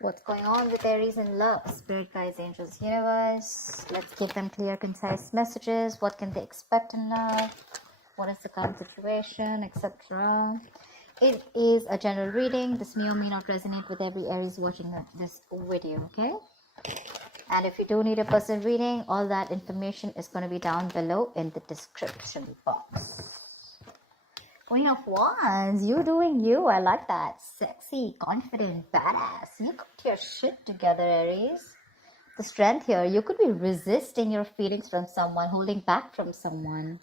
What's going on with Aries in love? Spirit guides, angels, universe. Let's give them clear, concise messages. What can they expect in love? What is the current situation, etc. It is a general reading. This may or may not resonate with every Aries watching this video, okay? And if you do need a personal reading, all that information is going to be down below in the description box. Queen of Wands, you doing you. I like that. Sexy, confident, badass. You got your shit together, Aries. The strength here, you could be resisting your feelings from someone, holding back from someone.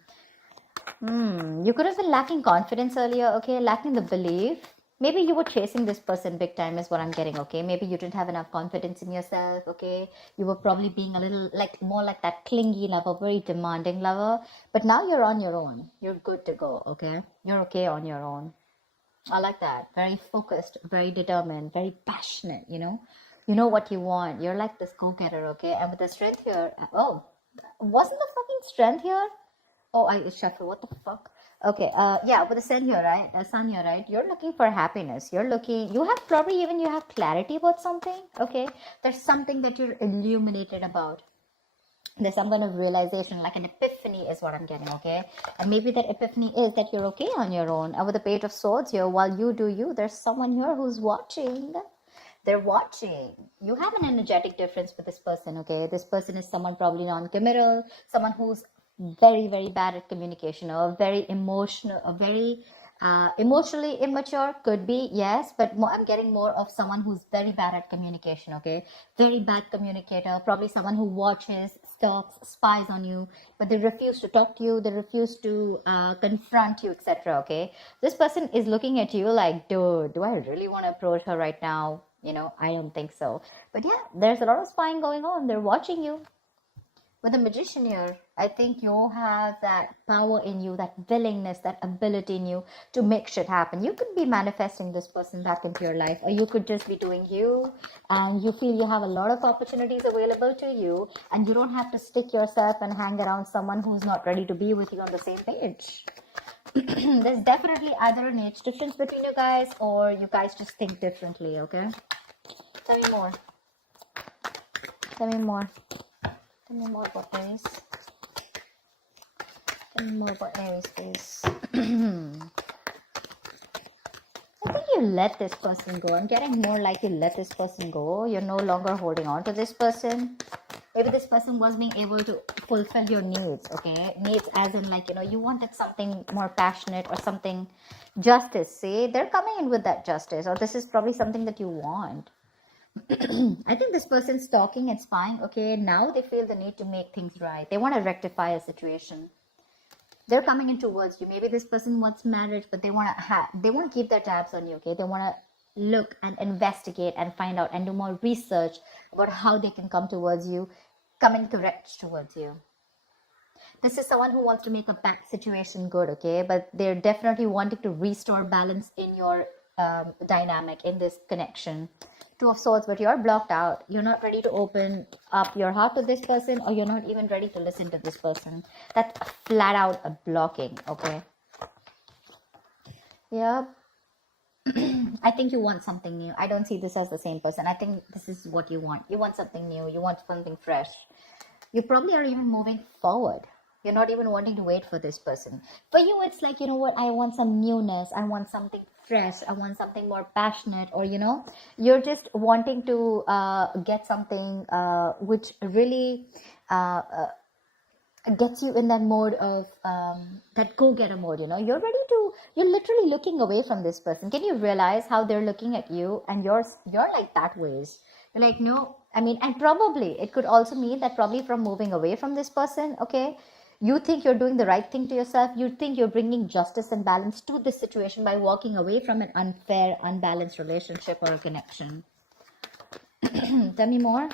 You could have been lacking confidence earlier, okay? Lacking the belief. Maybe you were chasing this person big time is what I'm getting, okay? Maybe you didn't have enough confidence in yourself, okay? You were probably being a little more like that clingy lover, very demanding lover. But now you're on your own. You're good to go, okay? You're okay on your own. I like that. Very focused, very determined, very passionate, you know? You know what you want. You're like this go-getter, okay? And with the strength here, oh, wasn't the fucking strength here? Oh, I shuffle. What the fuck? Okay. Yeah, with the sun here, right? The sun here, right? You're looking for happiness. You're looking. You have probably even you have clarity about something. Okay. There's something that you're illuminated about. There's some kind of realization, like an epiphany, is what I'm getting. Okay. And maybe that epiphany is that you're okay on your own. And with the Page of Swords here, while you do you, there's someone here who's watching. They're watching. You have an energetic difference with this person, okay? This person is someone probably non-committal, someone who's very, very bad at communication, or very emotional, or very emotionally immature, could be, yes, but I'm getting more of someone who's very bad at communication, okay? Very bad communicator, probably someone who watches, stalks, spies on you, but they refuse to talk to you, they refuse to confront you, etc., okay? This person is looking at you like, dude, do I really want to approach her right now? You know, I don't think so. But yeah, there's a lot of spying going on. They're watching you. With the Magician here, I think you have that power in you, that willingness, that ability in you to make shit happen. You could be manifesting this person back into your life, or you could just be doing you, and you feel you have a lot of opportunities available to you, and you don't have to stick yourself and hang around someone who's not ready to be with you on the same page. There's definitely either an age difference between you guys, or you guys just think differently, okay? Tell me more. Tell me more. Tell me more about Aries. Tell me more about Aries, please. I think you let this person go. I'm getting more like you let this person go. You're no longer holding on to this person. Maybe this person was being able to fulfill your needs, okay? Needs as in like, you know, you wanted something more passionate or something justice. See, they're coming in with that justice, or this is probably something that you want. I think this person's talking and spying, okay? Now they feel the need to make things right. They want to rectify a situation. They're coming in towards you. Maybe this person wants marriage, but they want to keep their tabs on you, okay? They want to look and investigate and find out and do more research about how they can come towards you, coming correct towards you. This is someone who wants to make a bad situation good, okay? But they're definitely wanting to restore balance in your dynamic, in this connection. Two of Swords, but you're blocked out. You're not ready to open up your heart to this person, or you're not even ready to listen to this person. That's flat out a blocking, okay? Yep. I think you want something new. I don't see this as the same person. I think this is what you want. You want something new. You want something fresh. You probably are even moving forward. You're not even wanting to wait for this person. For you, it's like, you know what? I want some newness. I want something fresh. I want something more passionate, or, you know, you're just wanting to get something which really gets you in that mode of that go-getter mode, you know. You're literally looking away from this person. Can you realize how they're looking at you, and you're like that ways? You're like, no, I mean, and probably it could also mean that probably from moving away from this person, okay, you think you're doing the right thing to yourself. You think you're bringing justice and balance to this situation by walking away from an unfair, unbalanced relationship or a connection. Tell me more.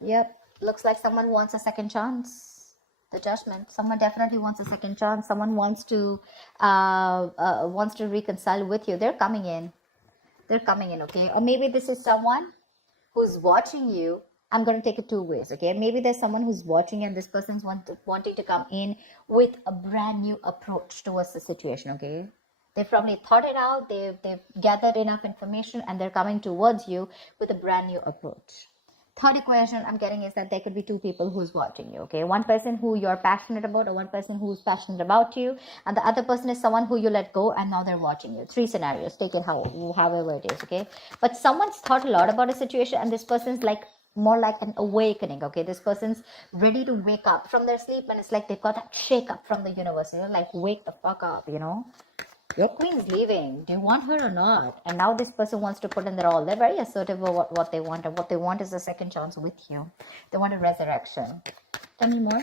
Yep. Looks like someone wants a second chance. The Judgment. Someone definitely wants a second chance. Someone wants to reconcile with you. They're coming in. They're coming in, okay? Or maybe this is someone who's watching you. I'm going to take it two ways, okay? Maybe there's someone who's watching, and this person's wanting to come in with a brand new approach towards the situation, okay? They've probably thought it out, they've gathered enough information, and they're coming towards you with a brand new approach. Third equation I'm getting is that there could be two people who's watching you, okay? One person who you're passionate about, or one person who's passionate about you, and the other person is someone who you let go and now they're watching you. Three scenarios, take it however it is, okay? But someone's thought a lot about a situation, and this person's like more like an awakening, okay? This person's ready to wake up from their sleep, and it's like they've got that shake up from the universe, like wake the fuck up, Your queen's leaving. Do you want her or not? And now this person wants to put in their all. They're very assertive about what they want. And what they want is a second chance with you. They want a resurrection. Tell me more.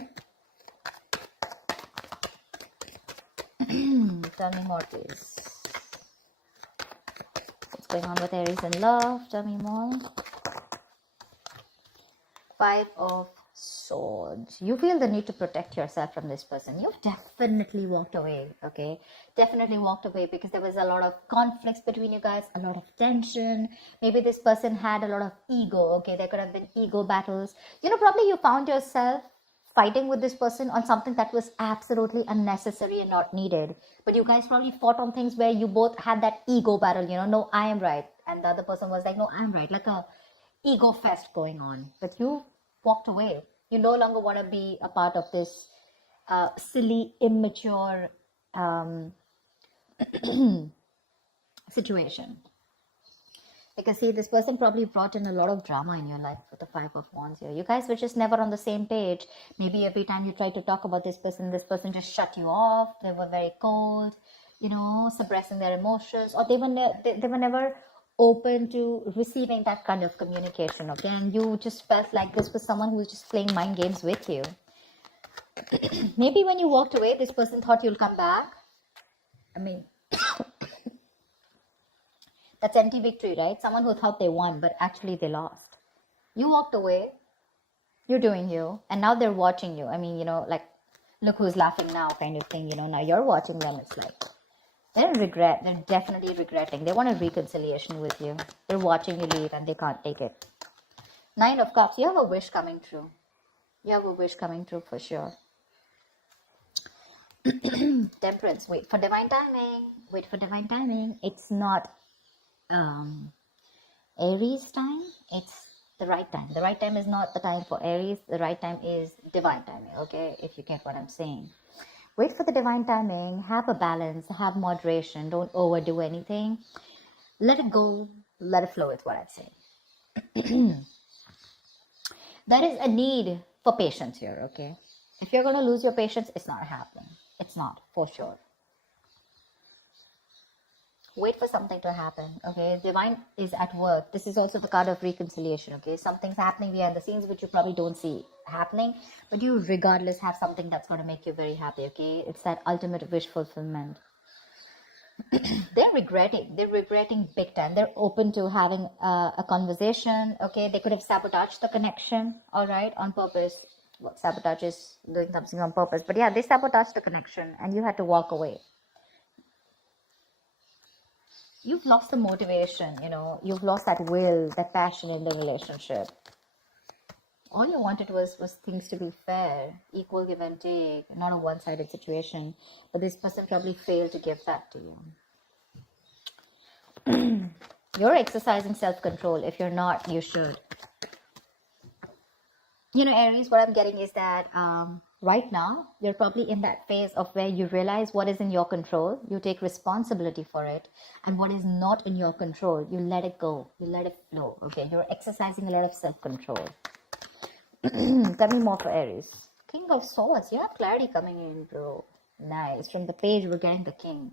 Tell me more, please. What's going on with Aries in love? Tell me more. Five of Swords. You feel the need to protect yourself from this person. You've definitely walked away, okay? Definitely walked away because there was a lot of conflicts between you guys, a lot of tension. Maybe this person had a lot of ego, okay? There could have been ego battles. Probably you found yourself fighting with this person on something that was absolutely unnecessary and not needed. But you guys probably fought on things where you both had that ego battle, no, I am right. And the other person was like, no, I'm right. Like a ego fest going on. But you walked away. You no longer want to be a part of this silly, immature situation. Because see, this person probably brought in a lot of drama in your life with the Five of Wands here. You guys were just never on the same page. Maybe every time you tried to talk about this person just shut you off. They were very cold, suppressing their emotions, or they were never open to receiving that kind of communication, okay? And you just felt like this was someone who was just playing mind games with you. Maybe when you walked away, this person thought you'll come back. I mean, that's anti-victory, right? Someone who thought they won, but actually they lost. You walked away, you're doing you, and now they're watching you. I mean, like, look who's laughing now kind of thing, now you're watching them. It's like, they're definitely regretting. They want a reconciliation with you. They're watching you leave and they can't take it. Nine of Cups. You have a wish coming true. You have a wish coming true for sure. Temperance. Wait for divine timing. Wait for divine timing. It's not Aries time. It's the right time. The right time is not the time for Aries. The right time is divine timing. Okay, if you get what I'm saying. Wait for the divine timing, have a balance, have moderation, don't overdo anything. Let it go, let it flow is what I'd say. There is a need for patience here, okay? If you're going to lose your patience, it's not happening. It's not, for sure. Wait for something to happen, okay? Divine is at work. This is also the card of reconciliation, okay? Something's happening behind the scenes which you probably don't see happening, but you regardless have something that's going to make you very happy, okay? It's that ultimate wish fulfillment. They're regretting big time. They're open to having a conversation, okay? They could have sabotaged the connection, all right, on purpose. Well, sabotage is doing something on purpose, but yeah, they sabotaged the connection and you had to walk away. You've lost the motivation, you've lost that will, that passion in the relationship. All you wanted was things to be fair, equal give and take, not a one-sided situation. But this person probably failed to give that to you. You're exercising self-control. If you're not, you should. Aries, what I'm getting is that right now, you're probably in that phase of where you realize what is in your control. You take responsibility for it. And what is not in your control, you let it go. You let it flow. Okay, you're exercising a lot of self-control. Tell me more for Aries. King of Swords. You have clarity coming in, bro. Nice. From the page, we're getting the King.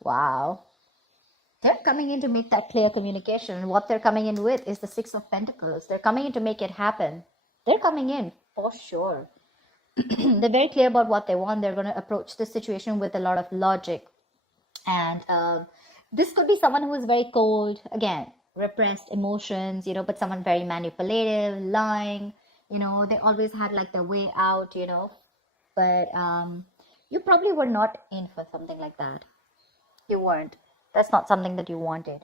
Wow. They're coming in to make that clear communication. And what they're coming in with is the Six of Pentacles. They're coming in to make it happen. They're coming in for sure. They're very clear about what they want. They're going to approach this situation with a lot of logic. And this could be someone who is very cold. Again, repressed emotions, but someone very manipulative, lying. They always had like their way out, But you probably were not in for something like that. You weren't. That's not something that you wanted.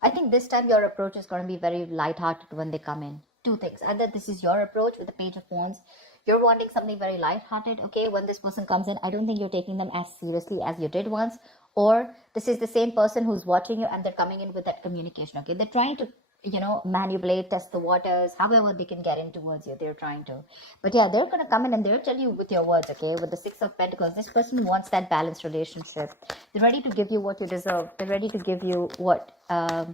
I think this time your approach is going to be very lighthearted when they come in. Two things. Either this is your approach with the Page of Wands. You're wanting something very lighthearted, okay? When this person comes in, I don't think you're taking them as seriously as you did once. Or this is the same person who's watching you and they're coming in with that communication, okay? They're trying to, manipulate, test the waters, however they can get in towards you. They're trying to. But yeah, they're going to come in and they'll tell you with your words, okay? With the Six of Pentacles, this person wants that balanced relationship. They're ready to give you what you deserve. They're ready to give you what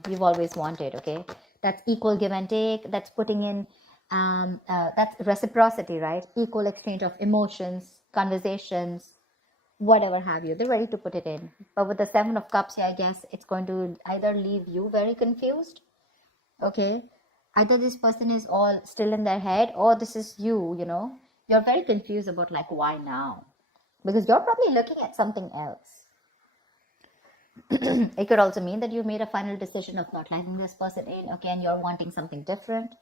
you've always wanted, okay? That's equal give and take. That's putting in, that's reciprocity, right? Equal exchange of emotions, conversations, whatever have you. They're ready to put it in. But with the Seven of Cups here, I guess it's going to either leave you very confused, okay? Either this person is all still in their head, or this is you, you're very confused about like why now, because you're probably looking at something else. It could also mean that you made a final decision of not letting this person in, okay, and you're wanting something different,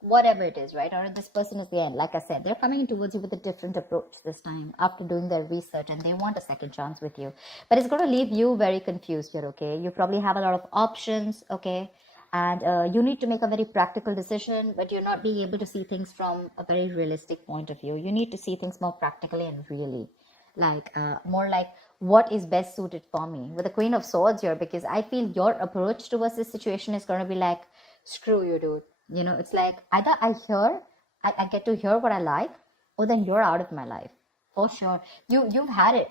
whatever it is, right? Or this person is the end. Like I said, they're coming in towards you with a different approach this time after doing their research, and they want a second chance with you. But it's going to leave you very confused here, okay? You probably have a lot of options, okay? And you need to make a very practical decision, but you're not being able to see things from a very realistic point of view. You need to see things more practically and really, like more like what is best suited for me. With the Queen of Swords here, because I feel your approach towards this situation is going to be like, screw you, dude. It's like either I get to hear what I like, or then you're out of my life. For sure. You've had it.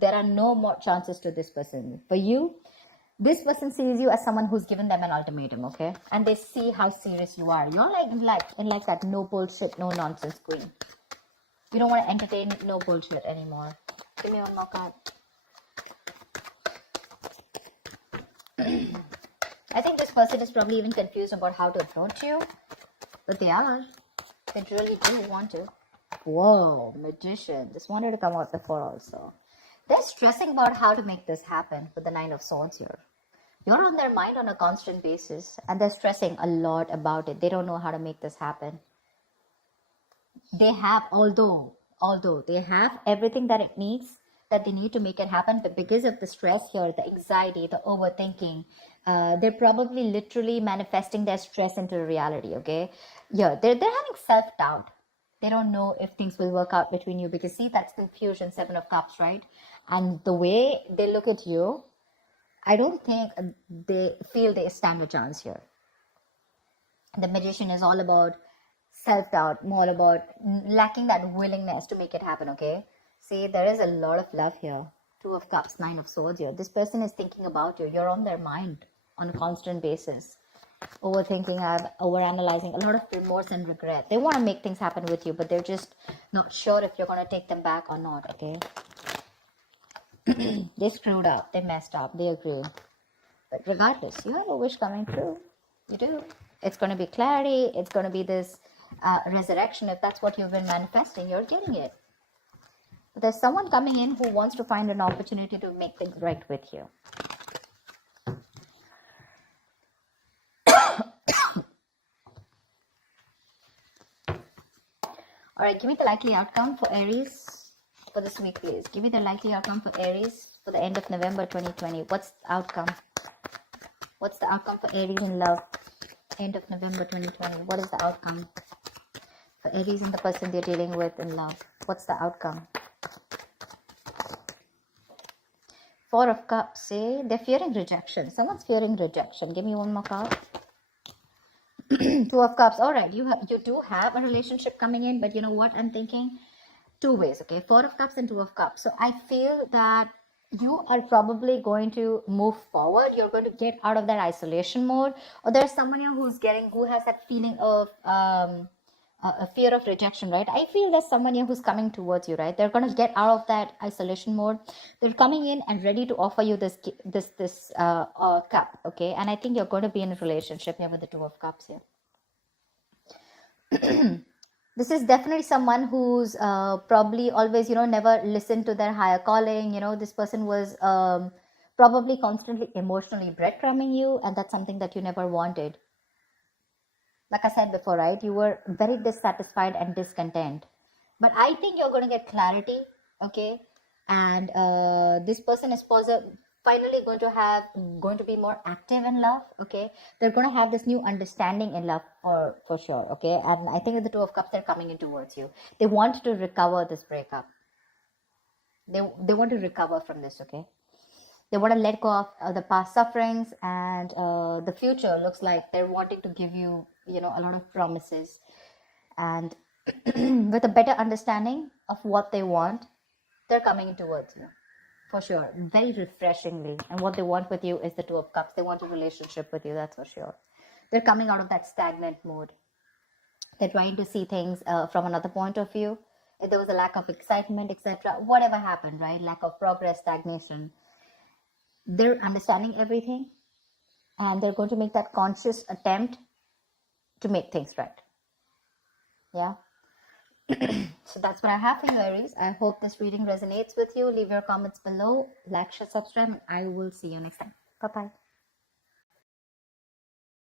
There are no more chances to this person. For you, this person sees you as someone who's given them an ultimatum, okay? And they see how serious you are. You're like that no bullshit, no nonsense queen. You don't want to entertain no bullshit anymore. Give me one more card. I think this person is probably even confused about how to approach you. But they are. They really do want to. Whoa, Magician. This wanted to come out before also. They're stressing about how to make this happen with the Nine of Swords here. You're on their mind on a constant basis, and they're stressing a lot about it. They don't know how to make this happen. They have, although they have everything that it needs, that they need to make it happen, but because of the stress here, the anxiety, the overthinking, they're probably literally manifesting their stress into reality, okay? Yeah, they're having self-doubt. They don't know if things will work out between you, because see, that's confusion, Seven of Cups, right? And the way they look at you, I don't think they feel they stand a chance here. The Magician is all about self-doubt, more about lacking that willingness to make it happen, okay? See, there is a lot of love here. Two of Cups, Nine of Swords here. This person is thinking about you. You're on their mind on a constant basis. Overthinking, overanalyzing, a lot of remorse and regret. They want to make things happen with you, but they're just not sure if you're going to take them back or not, okay? They screwed up. They messed up. They agree. But regardless, you have a wish coming true. You do. It's going to be clarity. It's going to be this resurrection. If that's what you've been manifesting, you're getting it. But there's someone coming in who wants to find an opportunity to make things right with you. All right, give me the likely outcome for Aries for this week, please. Give me the likely outcome for Aries for the end of November 2020. What's the outcome? What's the outcome for Aries in love? End of November 2020. What is the outcome for Aries and the person they're dealing with in love? What's the outcome? Four of Cups, see? They're fearing rejection. Someone's fearing rejection. Give me one more card. Two of Cups. All right, you do have a relationship coming in, but you know what I'm thinking? Two ways, okay? Four of Cups and Two of Cups. So I feel that you are probably going to move forward. You're going to get out of that isolation mode, or there's someone here who has that feeling of a fear of rejection, right? I feel there's someone here who's coming towards you, right? They're going to get out of that isolation mode. They're coming in and ready to offer you this cup, okay? And I think you're going to be in a relationship here with the Two of Cups here. This is definitely someone who's probably always, never listened to their higher calling. This person was probably constantly emotionally breadcrumbing you, and that's something that you never wanted. Like I said before, right? You were very dissatisfied and discontent. But I think you're going to get clarity, okay? And this person is finally going to be more active in love. Okay, they're going to have this new understanding in love for sure. Okay, and I think with the Two of Cups, they're coming in towards you. They want to recover this breakup. They want to recover from this. Okay, they want to let go of the past sufferings, and the future looks like they're wanting to give you, you know, a lot of promises, and with a better understanding of what they want, they're coming towards you for sure, very refreshingly. And what they want with you is the Two of Cups. They want a relationship with you, that's for sure. They're coming out of that stagnant mode. They're trying to see things from another point of view. If there was a lack of excitement, etc., whatever happened, right? Lack of progress, stagnation, they're understanding everything, and they're going to make that conscious attempt to make things right. Yeah. So that's what I have for you, Aries. I hope this reading resonates with you. Leave your comments below, like, share, subscribe, and I will see you next time. Bye bye.